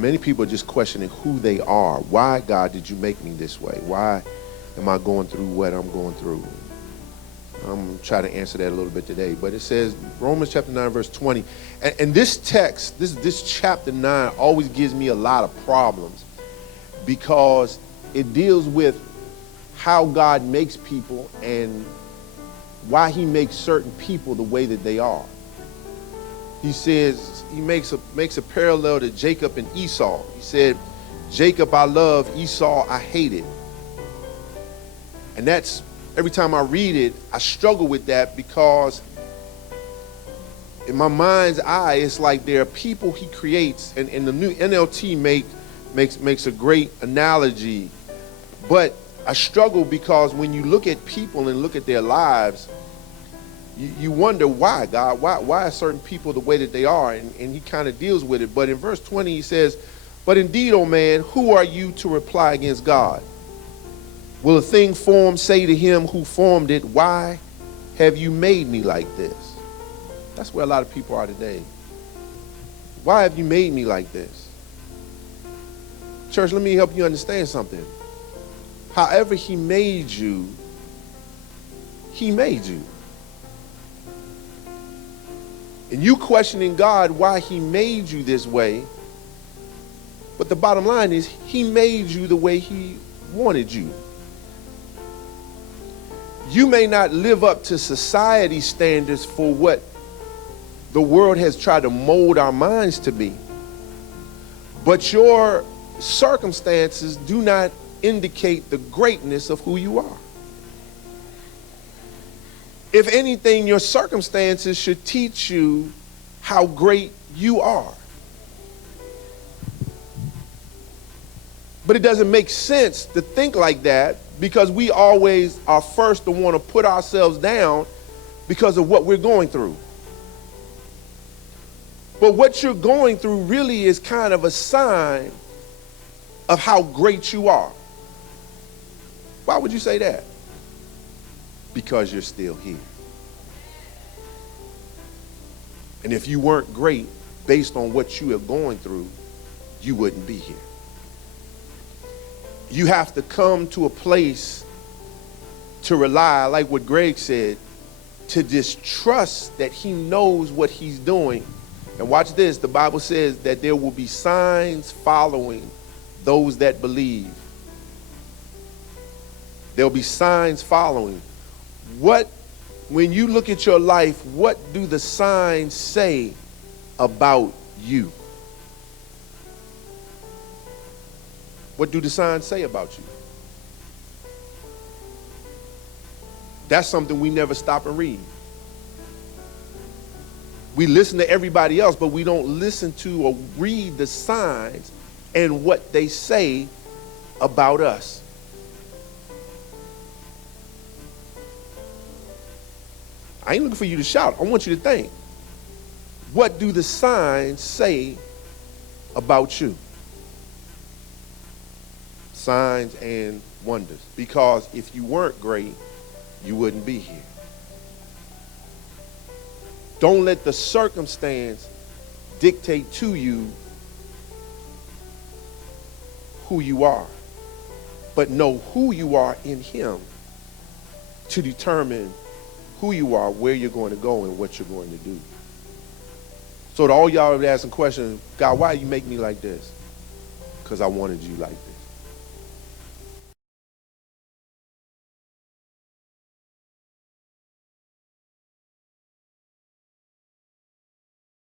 Many people are just questioning who they are. Why, God, did you make me this way? Why am I going through what I'm going through? I'm going to try to answer that a little bit today. But it says, Romans chapter 9, verse 20. And this text, this chapter 9 always gives me a lot of problems because it deals with how God makes people and why he makes certain people the way that they are. He says, he makes a parallel to Jacob and Esau. He said, Jacob I love, Esau I hated. And that's, every time I read it, I struggle with that because in my mind's eye, it's like there are people he creates, and the new NLT makes a great analogy. But I struggle because when you look at people and look at their lives, you wonder why, God, why are certain people the way that they are? And he kind of deals with it. But in verse 20, he says, but indeed, O man, who are you to reply against God? Will a thing formed say to him who formed it, why have you made me like this? That's where a lot of people are today. Why have you made me like this? Church, let me help you understand something. However he made you, he made you. And you questioning God why he made you this way. But the bottom line is he made you the way he wanted you. You may not live up to society standards for what the world has tried to mold our minds to be. But your circumstances do not indicate the greatness of who you are. If anything, your circumstances should teach you how great you are. But it doesn't make sense to think like that because we always are first to want to put ourselves down because of what we're going through. But what you're going through really is kind of a sign of how great you are. Why would you say that? Because you're still here. And if you weren't great based on what you are going through, you wouldn't be here. You have to come to a place to rely, like what Greg said, to just trust that he knows what he's doing. And watch this, the Bible says that there will be signs following those that believe. There'll be signs following. When you look at your life, what do the signs say about you? What do the signs say about you? That's something we never stop and read. We listen to everybody else, but we don't listen to or read the signs and what they say about us. I ain't looking for you to shout. I want you to think. What do the signs say about you? Signs and wonders. Because if you weren't great, you wouldn't be here. Don't let the circumstance dictate to you who you are, but know who you are in him to determine who you are, where you're going to go, and what you're going to do. So to all y'all that asking questions, God, why you make me like this? Because I wanted you like this.